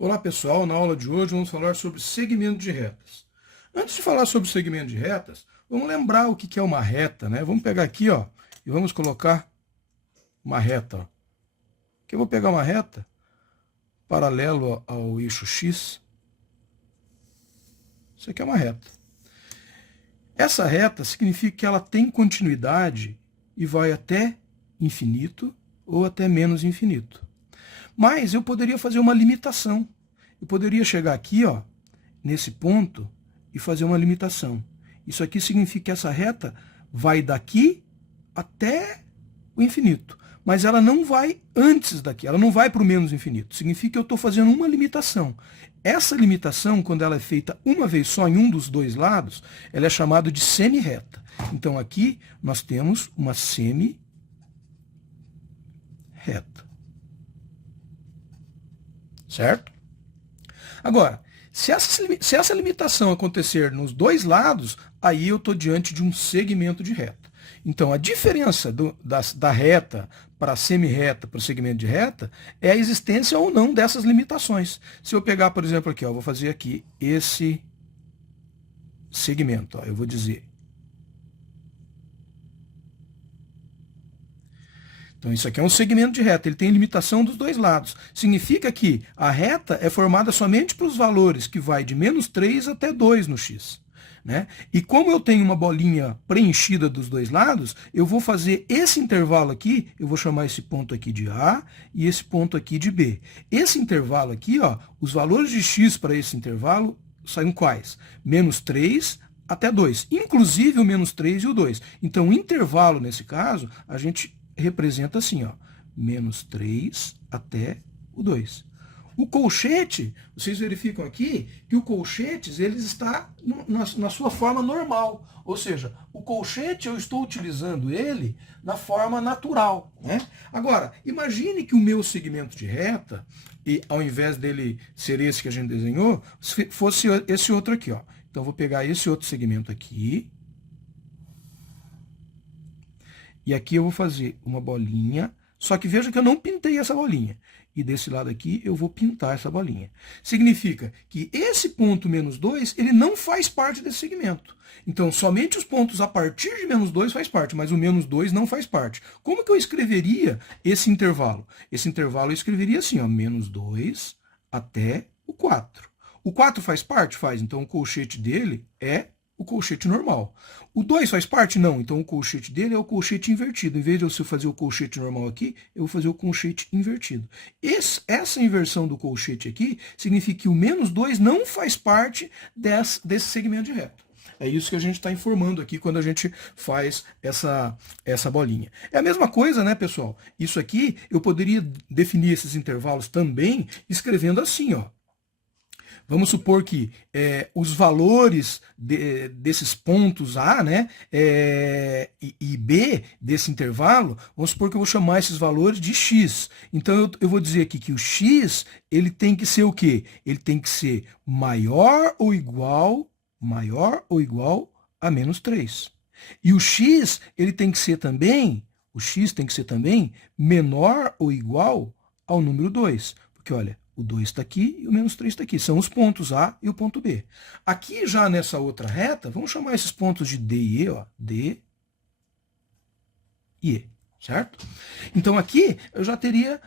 Olá pessoal, na aula de hoje vamos falar sobre segmento de retas. Antes de falar sobre segmento de retas, vamos lembrar o que é uma reta, né? Vamos pegar aqui, ó, e vamos colocar uma reta. Ó. Aqui eu vou pegar uma reta paralelo ao eixo X. Isso aqui é uma reta. Essa reta significa que ela tem continuidade e vai até infinito ou até menos infinito. Mas eu poderia fazer uma limitação. Eu poderia chegar aqui, ó, nesse ponto, e fazer uma limitação. Isso aqui significa que essa reta vai daqui até o infinito. Mas ela não vai antes daqui, ela não vai para o menos infinito. Significa que eu estou fazendo uma limitação. Essa limitação, quando ela é feita uma vez só em um dos dois lados, ela é chamada de semi-reta. Então aqui nós temos uma semi-reta. Certo? Agora, se essa limitação acontecer nos dois lados, aí eu estou diante de um segmento de reta. Então, a diferença da reta para a semi-reta para o segmento de reta é a existência ou não dessas limitações. Se eu pegar, por exemplo, aqui, ó, vou fazer aqui esse segmento. Ó, eu vou dizer. Então, isso aqui é um segmento de reta, ele tem limitação dos dois lados. Significa que a reta é formada somente para os valores que vai de menos 3 até 2 no x. Né? E como eu tenho uma bolinha preenchida dos dois lados, eu vou fazer esse intervalo aqui, eu vou chamar esse ponto aqui de A e esse ponto aqui de B. Esse intervalo aqui, ó, os valores de x para esse intervalo saem quais? Menos 3 até 2, inclusive o menos 3 e o 2. Então, o intervalo, nesse caso, a gente representa assim, ó, menos 3 até o 2. O colchete, vocês verificam aqui que o colchete ele está na sua forma normal. Ou seja, o colchete eu estou utilizando ele na forma natural. Né? Agora, imagine que o meu segmento de reta, e ao invés dele ser esse que a gente desenhou, fosse esse outro aqui. Ó. Então, eu vou pegar esse outro segmento aqui. E aqui eu vou fazer uma bolinha, só que veja que eu não pintei essa bolinha. E desse lado aqui eu vou pintar essa bolinha. Significa que esse ponto menos 2, ele não faz parte desse segmento. Então, somente os pontos a partir de menos 2 faz parte, mas o menos 2 não faz parte. Como que eu escreveria esse intervalo? Esse intervalo eu escreveria assim, ó, menos 2 até o 4. O 4 faz parte? Faz. Então, o colchete dele é o colchete normal. O 2 faz parte? Não. Então, o colchete dele é o colchete invertido. Em vez de eu fazer o colchete normal aqui, eu vou fazer o colchete invertido. Essa inversão do colchete aqui significa que o menos 2 não faz parte desse segmento de reta. É isso que a gente está informando aqui quando a gente faz essa bolinha. É a mesma coisa, né, pessoal? Isso aqui, eu poderia definir esses intervalos também escrevendo assim, ó. Vamos supor que os valores desses pontos A, né, e B desse intervalo, vamos supor que eu vou chamar esses valores de x. Então, eu vou dizer aqui que o x ele tem que ser o quê? Ele tem que ser maior ou igual a menos 3. E o x ele tem que ser também, menor ou igual ao número 2. Porque, olha, o 2 está aqui e o menos 3 está aqui. São os pontos A e o ponto B. Aqui já nessa outra reta, vamos chamar esses pontos de D e E, ó, D e E, certo? Então aqui eu já teria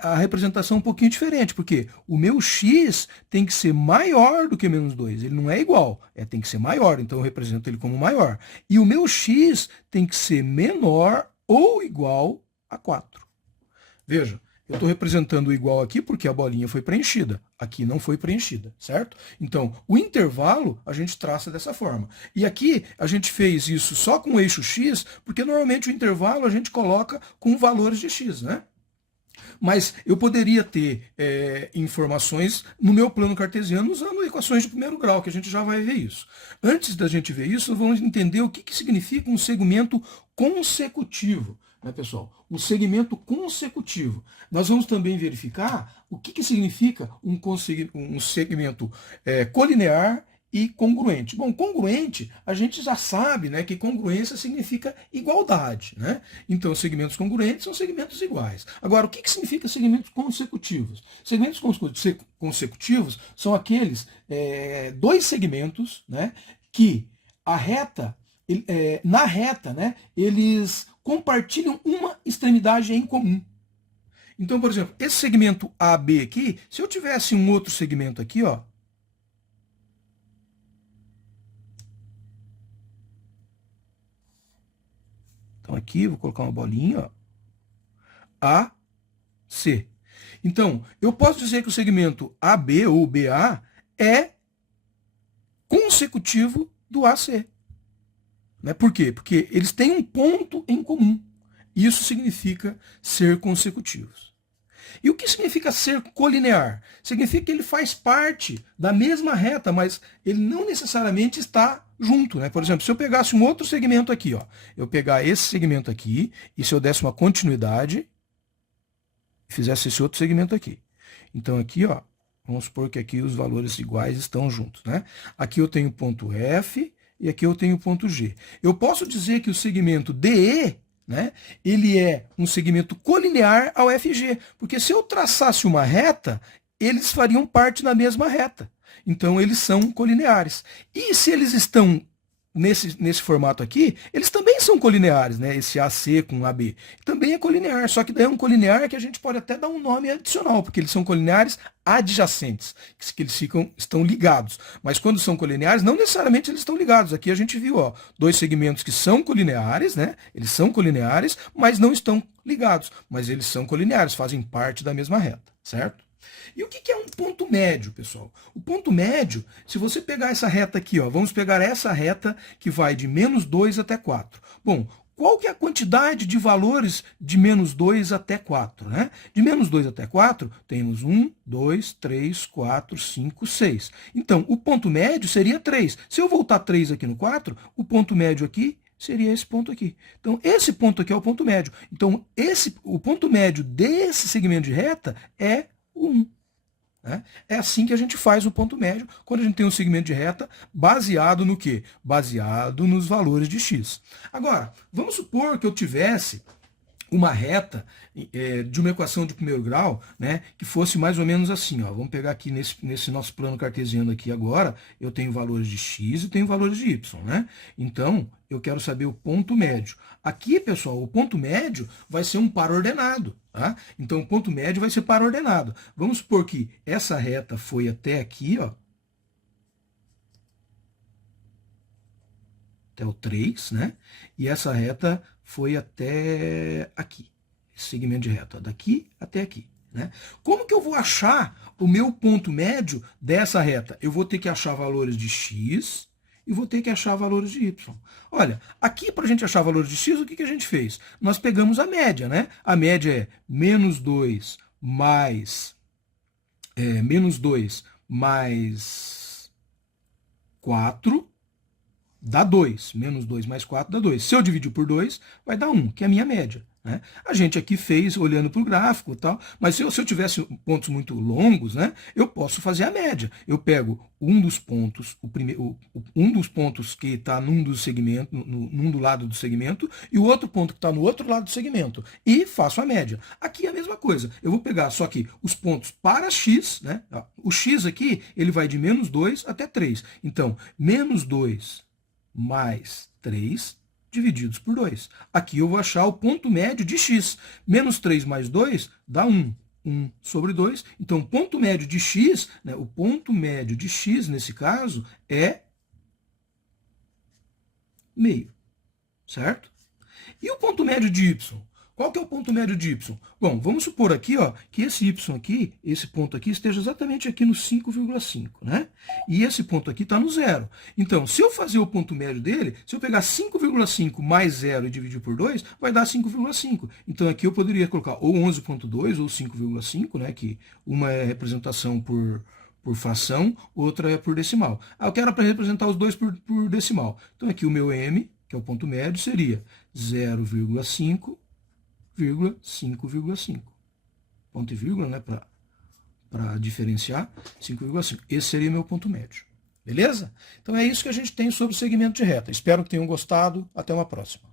a representação um pouquinho diferente, porque o meu x tem que ser maior do que menos 2. Ele não é igual, tem que ser maior, então eu represento ele como maior. E o meu x tem que ser menor ou igual a 4. Veja. Eu estou representando o igual aqui porque a bolinha foi preenchida. Aqui não foi preenchida, certo? Então, o intervalo a gente traça dessa forma. E aqui a gente fez isso só com o eixo x, porque normalmente o intervalo a gente coloca com valores de x, né? Mas eu poderia ter informações no meu plano cartesiano usando equações de primeiro grau, que a gente já vai ver isso. Antes da gente ver isso, vamos entender o que significa um segmento consecutivo. Né, pessoal? O segmento consecutivo. Nós vamos também verificar o que significa um segmento colinear e congruente. Bom, congruente, a gente já sabe, né, que congruência significa igualdade, né? Então, segmentos congruentes são segmentos iguais. Agora, o que significa segmentos consecutivos? Segmentos consecutivos são aqueles dois segmentos, né, que a reta, na reta, né, eles compartilham uma extremidade em comum. Então, por exemplo, esse segmento AB aqui, se eu tivesse um outro segmento aqui, ó, então aqui, vou colocar uma bolinha, ó, AC. Então, eu posso dizer que o segmento AB ou BA é consecutivo do AC. Né? Por quê? Porque eles têm um ponto em comum. Isso significa ser consecutivos. E o que significa ser colinear? Significa que ele faz parte da mesma reta, mas ele não necessariamente está junto. Né? Por exemplo, se eu pegasse um outro segmento aqui, ó, eu pegar esse segmento aqui, e se eu desse uma continuidade, e fizesse esse outro segmento aqui. Então aqui, ó, vamos supor que aqui os valores iguais estão juntos. Né? Aqui eu tenho ponto F e aqui eu tenho ponto G. Eu posso dizer que o segmento DE, né, ele é um segmento colinear ao FG, porque se eu traçasse uma reta, eles fariam parte da mesma reta. Então, eles são colineares. E se eles estão nesse formato aqui, eles também são colineares, né? Esse AC com AB também é colinear, só que daí é um colinear que a gente pode até dar um nome adicional, porque eles são colineares adjacentes, que eles estão ligados. Mas quando são colineares, não necessariamente eles estão ligados. Aqui a gente viu, ó, dois segmentos que são colineares, né? Eles são colineares, mas não estão ligados. Mas eles são colineares, fazem parte da mesma reta, certo? E o que é um ponto médio, pessoal? O ponto médio, se você pegar essa reta aqui, ó, vamos pegar essa reta que vai de menos 2 até 4. Bom, qual que é a quantidade de valores de menos 2 até 4? Né? De menos 2 até 4, temos 1, 2, 3, 4, 5, 6. Então, o ponto médio seria 3. Se eu voltar 3 aqui no 4, o ponto médio aqui seria esse ponto aqui. Então, esse ponto aqui é o ponto médio. Então, o ponto médio desse segmento de reta é 1. Né? É assim que a gente faz o ponto médio quando a gente tem um segmento de reta baseado no quê? Baseado nos valores de x. Agora, vamos supor que eu tivesse uma reta de uma equação de primeiro grau, né, que fosse mais ou menos assim. Ó. Vamos pegar aqui nesse nosso plano cartesiano aqui agora, eu tenho valores de x e tenho valores de y. Né? Então, eu quero saber o ponto médio. Aqui, pessoal, o ponto médio vai ser um par ordenado. Tá? Então, o ponto médio vai ser par ordenado. Vamos supor que essa reta foi até aqui, ó, até o 3, né? E essa reta foi até aqui, esse segmento de reta, daqui até aqui. Né? Como que eu vou achar o meu ponto médio dessa reta? Eu vou ter que achar valores de x e vou ter que achar valores de y. Olha, aqui para a gente achar valores de x, o que a gente fez? Nós pegamos a média, né? A média é menos 2 mais 4 dá 2. Menos 2 mais 4 dá 2. Se eu dividir por 2, vai dar 1, que é a minha média. Né? A gente aqui fez olhando para o gráfico e tal, mas se eu tivesse pontos muito longos, né, eu posso fazer a média. Eu pego um dos pontos, um dos pontos que está num dos segmentos, num do lado do segmento, e o outro ponto que está no outro lado do segmento, e faço a média. Aqui é a mesma coisa. Eu vou pegar só que os pontos para x, né, o x aqui, ele vai de menos 2 até 3. Então, menos 2 mais 3 divididos por 2. Aqui eu vou achar o ponto médio de x. Menos 3 mais 2 dá 1. 1 sobre 2. Então, o ponto médio de x, né, o ponto médio de x, nesse caso, é meio. Certo? E o ponto médio de y? Qual que é o ponto médio de y? Bom, vamos supor aqui, ó, que esse y aqui, esse ponto aqui, esteja exatamente aqui no 5,5, né? E esse ponto aqui está no 0. Então, se eu fazer o ponto médio dele, se eu pegar 5,5 mais 0 e dividir por 2, vai dar 5,5. Então, aqui eu poderia colocar ou 11,2 ou 5,5, né? Que uma é representação por fração, outra é por decimal. Eu quero representar os dois por decimal. Então, aqui o meu m, que é o ponto médio, seria 0,5, 5,5. Ponto e vírgula, né, para diferenciar, 5,5. Esse seria meu ponto médio. Beleza? Então é isso que a gente tem sobre o segmento de reta. Espero que tenham gostado. Até uma próxima.